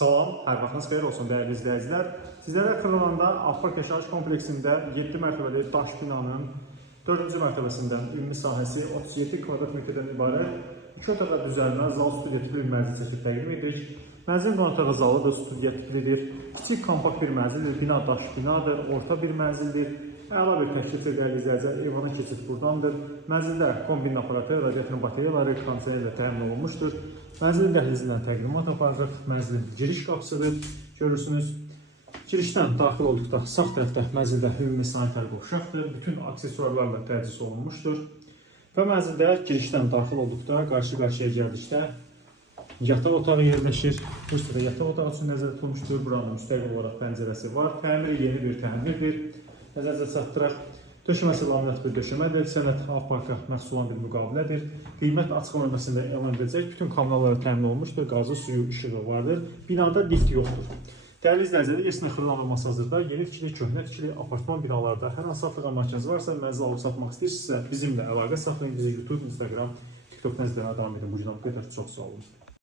Salam, hər vaxtınız xeyir olsun dəyərli izləyicilər. Sizlərə Xırdalanında Avpark yaşayış kompleksində 7 mərtəbəli daş binanın 4-cü mərtəbəsindən ümumi sahəsi 37 kvadrat metrdən ibarət 2 otaq düzəlmə zal studiya tipli bir mənzil çəkib təqdim edirik. Mənzil qonaq zalıdır, studiya tiplidir. Kiçik kompakt bir mənzildir, bina daş binadır, orta bir mənzildir. Əla bir təklifdir dəyərli izləyicilər, evana keçid buradandır. Mənzildə kombin aparatı, radiatorun bateriyaları, kondisionerlə təmin olunmuşdur. Mənzilin dəhlizindən təqdimat aparılır. Mənzilin giriş qapısıdır. Görürsünüz. Girişdən daxil olduqda sağ tərəfdə mənzildə ümumi sanitar qovşaqdır. Bütün aksesuarlarla təchiz olunmuşdur. Və mənzildə girişdən daxil olduqda qarşı-qarşıya gəldikdə yataq otağı yerləşir. Bu üstədə yataq otağı üçün nəzərdə tutulmuşdur. Buranın müstəqil olaraq pəncərəsi var. Təmiri yeni bir təmirdir. Nəzərdə çatdıraq. Döşəməsi laminat bir döşəmədir. Sənəd Avparka məxsus olan bir müqavilədir. Qiymət açıqlama bölməsində elan ediləcək. Bütün kanalları təmin olunmuşdur. Qazı, suyu, işığı vardır. Binada lift yoxdur. Dəyərli izləyicilər, Ersinə Xırdalanması hazırda yeni tikili, köhnə tikili apartman binalarda hər hansı satılıq amaçınız varsa, mənzil alıb satmaq istəyirsinizsə bizimlə əlaqə saxlayın. Bizi YouTube, Instagram, TikTok nəzərlərə davam edin. Bu gün bu qədər. Çox sağ olun.